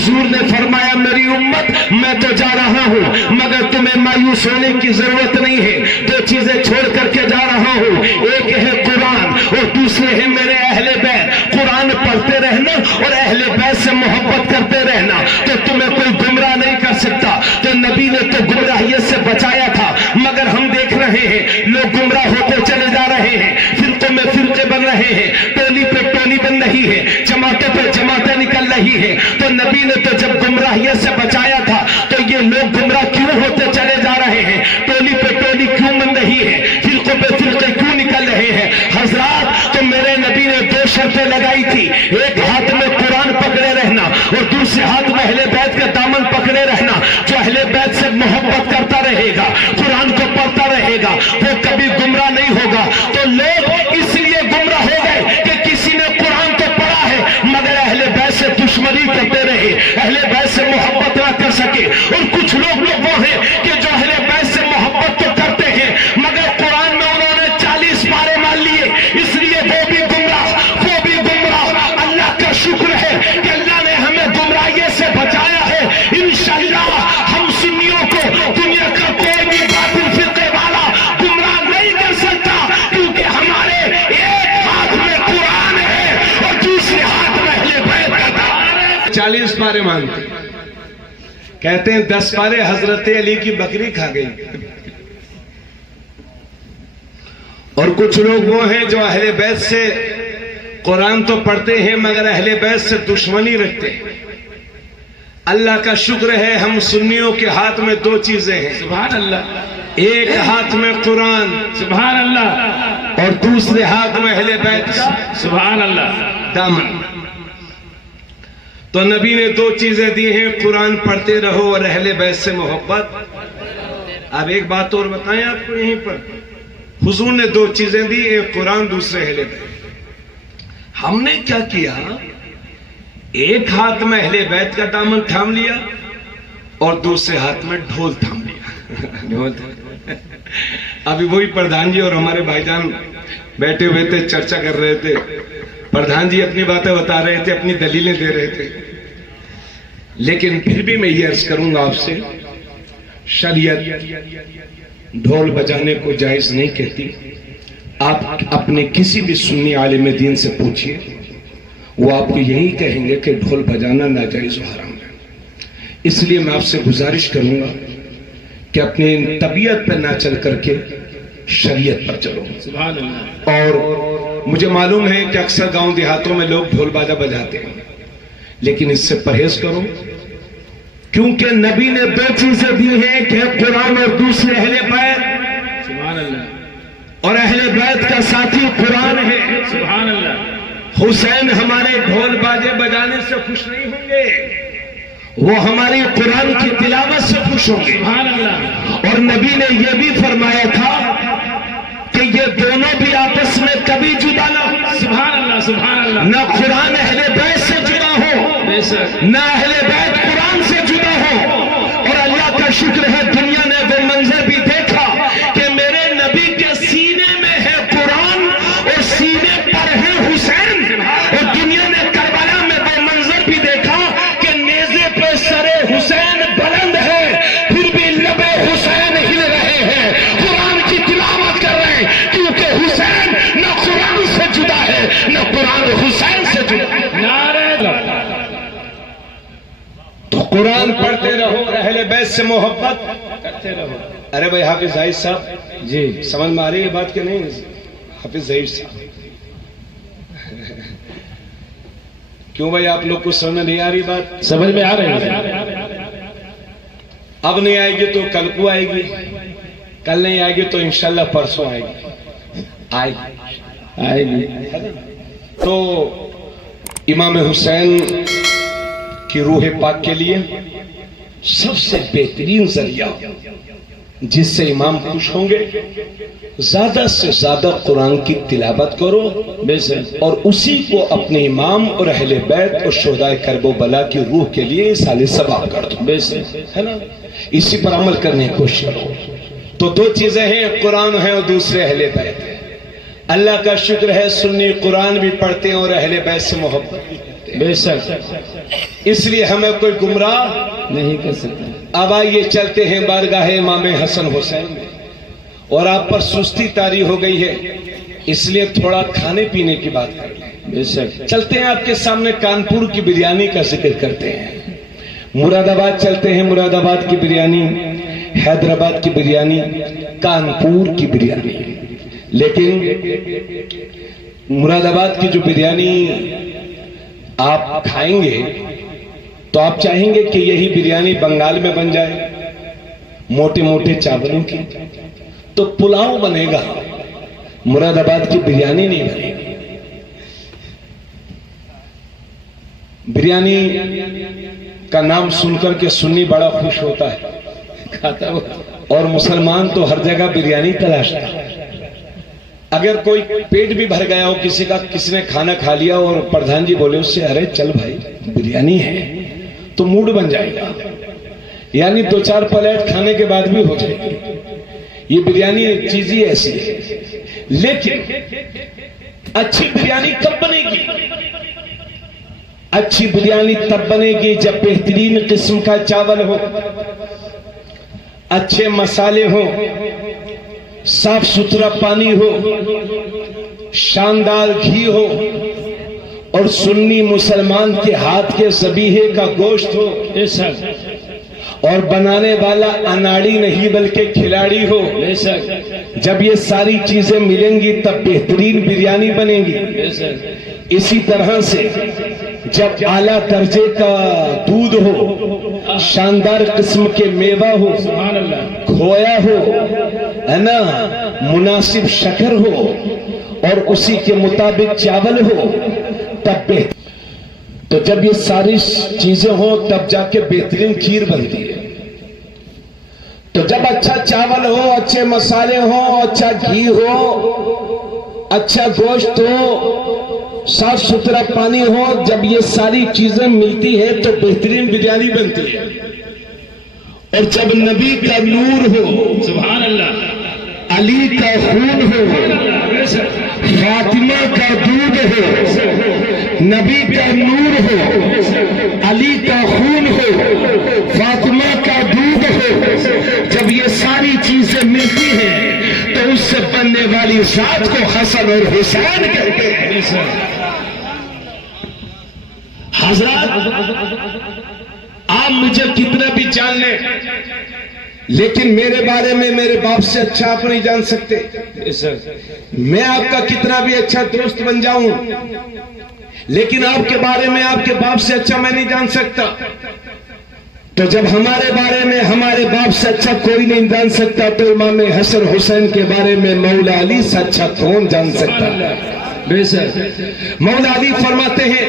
حضور نے فرمایا میری امت میں تو جا رہا ہوں مگر تمہیں مایوس ہونے کی ضرورت نہیں ہے، دو چیزیں چھوڑ کر کے جا رہا ہوں، ایک ہے قرآن اور دوسرے ہے میرے اہل بیت۔ قرآن پڑھتے رہنا اور اہل بیت سے محبت کرتے رہنا تو تمہیں کوئی گمراہ نہیں کر سکتا۔ تو نبی نے تو گمراہیت سے بچایا تھا، مگر ہم دیکھ رہے ہیں لوگ گمراہ ہوتے چلے جا رہے ہیں، فرقوں میں فرقے بن رہے ہیں، ٹولی پہ ٹولی بن رہی ہے، جماعتوں پہ جماعتیں نکل رہی ہیں۔ تو نبی نے تو جب گمراہیت سے بچایا تھا تو یہ لوگ گمراہ کیوں ہوتے چلے جا رہے ہیں؟ ٹولی پہ ٹولی کیوں بن رہی ہے؟ فرقوں پہ فرقے کیوں نکل رہے ہیں؟ حضرات تو میرے نبی نے دو شرطیں لگائی تھی، ایک ہاتھ میں قرآن پکڑے رہنا اور دوسرے ہاتھ میں اہل بیت کا دامن پکڑے رہنا۔ جو اہل بیت سے محبت کرتا رہے گا، قرآن کو پڑھتا رہے گا، وہ کبھی گمراہ نہیں ہوگا۔ تو لوگ اس لیے گمراہ ہو گئے کہ کسی نے قرآن تو پڑھا ہے مگر اہل بیت سے دشمنی کرتے رہے، اہل بیت سے محبت نہ کر سکے۔ اور کچھ لوگ وہ ہیں کہ جو اہل بیت سے محبت تو کرتے ہیں مگر قرآن میں انہوں نے 40 پارے مان لیے، اس لیے وہ بھی گمراہ، وہ بھی گمراہ۔ اللہ کا شکر ہے کہ اللہ نے ہمیں گمراہی سے بچایا ہے۔ انشاءاللہ ہم سنیوں کو دنیا کا کوئی بھی باطل فرقے والا گمراہ نہیں کر سکتا، کیونکہ ہمارے ایک ہاتھ میں قرآن ہے اور دوسرے ہاتھ میں اہل بیت کا دامن ہے۔ 40 پارے مانتے، کہتے ہیں 10 پارے حضرت علی کی بکری کھا گئی۔ اور کچھ لوگ وہ ہیں جو اہل بیت سے قرآن تو پڑھتے ہیں مگر اہل بیت سے دشمنی رکھتے ہیں۔ اللہ کا شکر ہے ہم سنیوں کے ہاتھ میں دو چیزیں ہیں، سبحان اللہ، ایک ہاتھ میں قرآن سبحان اللہ، اور دوسرے ہاتھ میں اہل بیت کا سبحان اللہ دامن۔ تو نبی نے دو چیزیں دی ہیں، قرآن پڑھتے رہو اور اہل بیت سے محبت۔ اب ایک بات اور بتائیں آپ کو یہیں پر، حضور نے دو چیزیں دی، ایک قرآن دوسرے اہل بیت۔ ہم نے کیا کیا؟ ایک ہاتھ میں اہل بیت کا دامن تھام لیا اور دوسرے ہاتھ میں ڈھول تھام لیا۔ ابھی وہی پردھان جی اور ہمارے بھائی جان بیٹھے ہوئے تھے، چرچا کر رہے تھے، پردھان جی اپنی باتیں بتا رہے تھے، اپنی دلیلیں دے رہے تھے، لیکن پھر بھی میں یہ عرض کروں گا آپ سے، شریعت ڈھول بجانے کو جائز نہیں کہتی۔ آپ اپنے کسی بھی سنی عالم دین سے پوچھئے، وہ آپ کو یہی کہیں گے کہ ڈھول بجانا ناجائز و حرام ہے۔ اس لیے میں آپ سے گزارش کروں گا کہ اپنی طبیعت پر نہ چل کر کے شریعت پر چلو۔ سبحان اللہ۔ اور مجھے معلوم ہے کہ اکثر گاؤں دیہاتوں میں لوگ ڈھول باجا بجاتے ہیں، لیکن اس سے پرہیز کرو، کیونکہ نبی نے دو چیزیں دی ہیں کہ قرآن اور دوسرے اہل بیت، سبحان اللہ، اور اہل بیت کا ساتھی قرآن ہے۔ سبحان اللہ۔ حسین ہمارے ڈھول باجے بجانے سے خوش نہیں ہوں گے، وہ ہماری قرآن کی تلاوت سے خوش ہوں گے۔ سبحان اللہ۔ اور نبی نے یہ بھی فرمایا تھا کہ یہ دونوں بھی آپس میں کبھی جدا نہ ہو۔ سبحان اللہ، سبحان اللہ۔ نہ قرآن اہل بیت سے جدا ہو، بے شک، نہ اہل بیت قرآن سے جدا ہو۔ اور اللہ کا شکر ہے دنیا نے وہ منظر بھی دیکھا کہ میرے نبی کے سینے میں ہے قرآن اور سینے پر ہے حسین۔ اور دنیا نے کربلا میں وہ منظر بھی دیکھا کہ نیزے پہ سر حسین بلند ہے، پھر بھی لب حسین ہل رہے ہیں، قرآن کی تلاوت کر رہے ہیں، کیونکہ حسین نہ قرآن سے جدا ہے نہ قرآن حسین سے جدا ہے۔ نعرہ تو قرآن پڑھتے رہو، اہل بیت سے محبت کرتے رہو۔ ارے بھائی حافظ ظاہر صاحب جی، سمجھ میں آ رہی ہے بات کہ نہیں؟ حافظ ظاہر صاحب، کیوں بھائی آپ لوگ کو سمجھ نہیں آ رہی بات؟ سمجھ میں آ رہے ہیں؟ اب نہیں آئے گی تو کل کو آئے گی، کل نہیں آئے گی تو انشاءاللہ پرسوں آئے گی، آئے گی۔ آئے گی۔ تو امام حسین کی روح پاک کے لیے سب سے بہترین ذریعہ جس سے امام خوش ہوں گے، زیادہ سے زیادہ قرآن کی تلاوت کرو، بے شک، اور اسی کو اپنے امام اور اہل بیت اور شہدائے کرب و بلا کی روح کے لیے سال ثواب کر دو، بے شک، ہے نا؟ اسی پر عمل کرنے کی کوشش کرو۔ تو دو چیزیں ہیں، قرآن ہے اور دوسرے اہل بیت ہے۔ اللہ کا شکر ہے سنی قرآن بھی پڑھتے ہیں اور اہل بیت سے محبت بھی کرتے ہیں۔ ہیں، بے شک اس لیے ہمیں کوئی گمراہ نہیں کر سکتا. اب آئیے چلتے ہیں بارگاہ امام حسن حسین میں. اور آپ پر سستی طاری ہو گئی ہے، اس لیے تھوڑا کھانے پینے کی بات کر لیں. بے شک چلتے ہیں آپ کے سامنے کانپور کی بریانی کا ذکر کرتے ہیں. مراد آباد چلتے ہیں، مراد آباد کی بریانی، حیدرآباد کی بریانی، کانپور کی بریانی. لیکن مراد آباد کی جو بریانی آپ کھائیں گے تو آپ چاہیں گے کہ یہی بریانی بنگال میں بن جائے، موٹے موٹے چاولوں کی. تو پلاؤ بنے گا، مراد آباد کی بریانی نہیں بنے گی. بریانی کا نام سن کر کے سنی بڑا خوش ہوتا ہے، کھاتا ہوا. اور مسلمان تو ہر جگہ بریانی تلاشتا ہے. اگر کوئی پیٹ بھی بھر گیا ہو کسی کا، کسی نے کھانا کھا لیا اور پردھان جی بولے اس سے ارے چل بھائی بریانی ہے، تو موڈ بن جائے گا. یعنی 2-4 پلیٹ کھانے کے بعد بھی ہو جائے گی. یہ بریانی ایک چیز ہی ایسی ہے. لیکن اچھی بریانی کب بنے گی؟ اچھی بریانی تب بنے گی جب بہترین قسم کا چاول ہو، اچھے مسالے ہوں، صاف ستھرا پانی ہو، شاندار گھی ہو، اور سنی مسلمان کے ہاتھ کے ذبیحے کا گوشت ہو، بے شک اور بنانے والا اناڑی نہیں بلکہ کھلاڑی ہو. بے شک جب یہ ساری چیزیں ملیں گی تب بہترین بریانی بنے گی. بے شک. اسی طرح سے جب اعلیٰ درجے کا دودھ ہو، شاندار قسم کے میوہ ہو، سبحان اللہ. کھویا ہو، ہے نا، مناسب شکر ہو، اور اسی کے مطابق چاول ہو، تب بہتر. تو جب یہ ساری چیزیں ہوں تب جا کے بہترین کھیر بنتی ہے. تو جب اچھا چاول ہو، اچھے مسالے ہوں، اچھا گھی ہو، اچھا گوشت ہو، صاف ستھرا پانی ہو، جب یہ ساری چیزیں ملتی ہے تو بہترین بریانی بنتی ہے. اور جب نبی کا نور ہو، سبحان اللہ. علی کا خون ہو، بے شک فاطمہ کا دودھ ہو، نبی کا نور ہو، علی کا خون ہو، فاطمہ کا دودھ ہو، جب یہ ساری چیزیں ملتی ہیں تو اس سے بننے والی ذات کو حسن اور حسین کہتے ہیں. بے شک. حضرات آپ مجھے کتنا بھی جان لیں، لیکن میرے بارے میں میرے باپ سے اچھا آپ نہیں جان سکتے. بے شک. میں آپ کا کتنا بھی اچھا دوست بن جاؤں، لیکن آپ کے بارے میں آپ کے باپ سے اچھا میں نہیں جان سکتا. تو جب ہمارے بارے میں ہمارے باپ سے اچھا کوئی نہیں جان سکتا تو امام حسن حسین کے بارے میں مولا علی سے اچھا کون جان سکتا ہے؟ بے شک. مولا علی فرماتے ہیں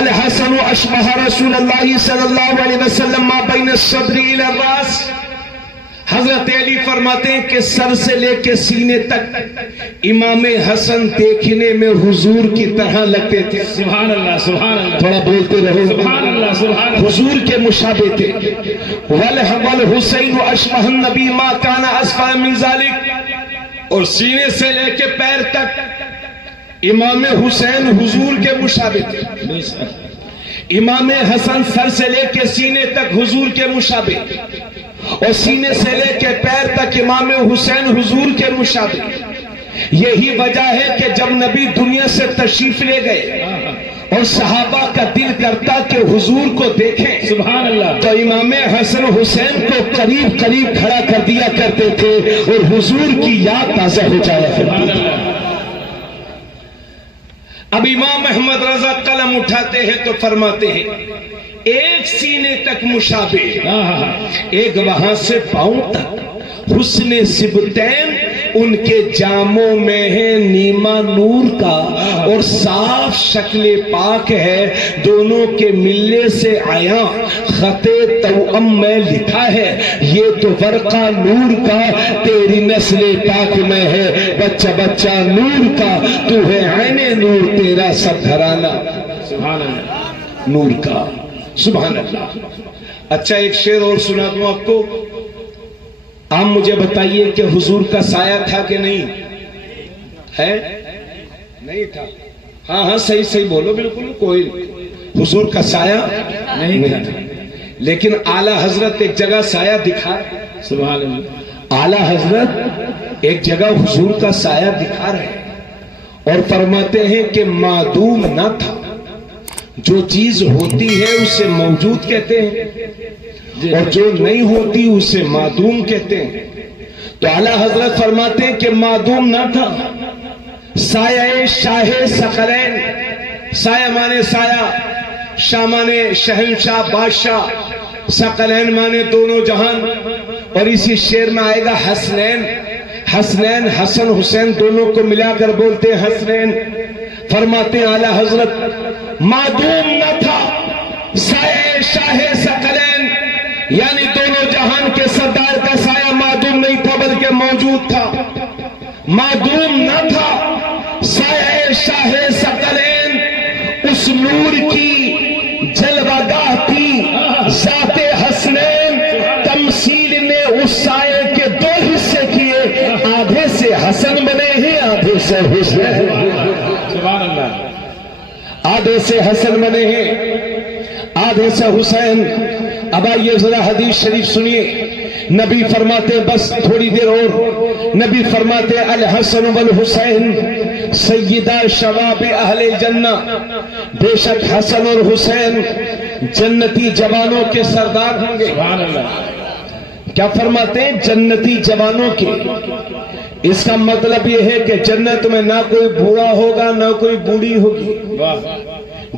الحسن اشبہ رسول اللہ صلی اللہ علیہ وسلم ما بین الصدر الی الراس. حضرت علی فرماتے ہیں کہ سر سے لے کے سینے تک امام حسن دیکھنے میں حضور کی طرح لگتے تھے. سبحان اللہ. سبحان اللہ. تھوڑا بولتے رہو. سبحان اللہ. سبحان اللہ. حضور کے مشابہ تھے. والحسین اشبہ النبی ما کان اسفل من ذلک. اور سینے سے لے کے پیر تک امام حسین حضور کے مشابہ تھے. بے شک. امام حسن سر سے لے کے سینے تک حضور کے مشابہ، اور سینے سے لے کے پیر تک امام حسین حضور کے مشابہ. یہی وجہ ہے کہ جب نبی دنیا سے تشریف لے گئے اور صحابہ کا دل کرتا کہ حضور کو دیکھیں، سبحان اللہ. تو امام حسن حسین کو قریب قریب کھڑا کر دیا کرتے تھے اور حضور کی یاد تازہ ہو جایا کرتی تھی. اب امام احمد رضا قلم اٹھاتے ہیں تو فرماتے ہیں ایک سینے تک مشابہ، ایک وہاں سے پاؤں تک حسن سبتین ان کے جاموں میں ہے نیما نور کا، اور صاف شکل پاک ہے دونوں کے ملنے سے عیاں خط توأم میں لکھا ہے یہ تو ورقہ نور کا تیری نسل پاک میں ہے بچہ بچہ نور کا تو ہے عین نور تیرا سب گھرانہ سبحان اللہ. نور کا. سبحان اللہ. اچھا ایک شعر اور سنا دوں آپ کو. آپ مجھے بتائیے کہ حضور کا سایہ تھا کہ نہیں ہے؟ نہیں تھا. ہاں ہاں صحیح صحیح بولو، بالکل کوئی حضور کا سایہ نہیں تھا۔ لیکن اعلی حضرت ایک جگہ سایہ دکھا رہے ہیں۔ سبحان اللہ، اعلی حضرت ایک جگہ حضور کا سایہ دکھا رہے ہیں اور فرماتے ہیں کہ معدوم نہ تھا، جو چیز ہوتی ہے اسے موجود کہتے ہیں اور جو نہیں ہوتی اسے معدوم کہتے ہیں۔ تو اعلی حضرت فرماتے ہیں کہ معدوم نہ تھا، سایہ شاہ ثقلین، سایہ مانے سایہ، شاہ مانے شہنشاہ بادشاہ، ثقلین مانے دونوں جہان۔ اور اسی شعر میں آئے گا حسنین، حسنین حسن حسین دونوں کو ملا کر بولتے ہیں حسنین۔ فرماتے ہیں اعلی حضرت معدوم نہ تھا، سایہ شاہ ثقلین، یعنی دونوں جہان کے سردار کا سایہ معدوم نہیں تھا بلکہ موجود تھا۔ معدوم نہ تھا سایہ شاہ ثقلین، اس نور کی جلوہ گاہ تھی ذات حسنین۔ تمثیل نے اس سائے کے دو حصے کیے، آدھے سے حسن بنے ہیں آدھے سے حسین، سبحان اللہ، آدھے سے حسن بنے ہیں آدھے سے حسین۔ اب آئیے ذرا حدیث شریف سنیے، نبی فرماتے بس تھوڑی دیر اور، نبی فرماتے الحسن والحسین سیدہ شباب اہل جنہ، بے شک حسن اور حسین جنتی جوانوں کے سردار ہوں گے۔ سبحان اللہ، کیا فرماتے ہیں؟ جنتی جوانوں کے۔ اس کا مطلب یہ ہے کہ جنت میں نہ کوئی بوڑھا ہوگا نہ کوئی بوڑھی ہوگی، واہ،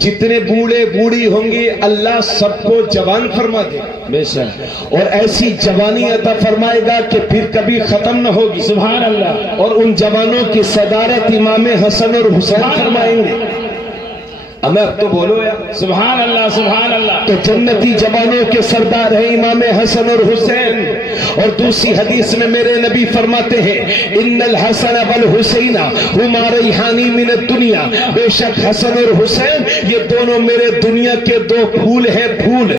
جتنے بوڑھے بوڑھی ہوں گے اللہ سب کو جوان فرما دے گا، بے شک، اور ایسی جوانی عطا فرمائے گا کہ پھر کبھی ختم نہ ہوگی۔ سبحان اللہ، اور ان جوانوں کی صدارت امام حسن اور حسین فرمائیں گے۔ اب تو بولو یار، سبحان اللہ، سبحان اللہ، تو جنتی جوانوں کے سردار ہیں امام حسن اور حسین۔ اور دوسری حدیث میں میرے نبی فرماتے ہیں ان الحسن والحسین ہما ریحانی من الدنیا، بے شک حسن اور حسین یہ دونوں میرے دنیا کے دو پھول ہیں، پھول۔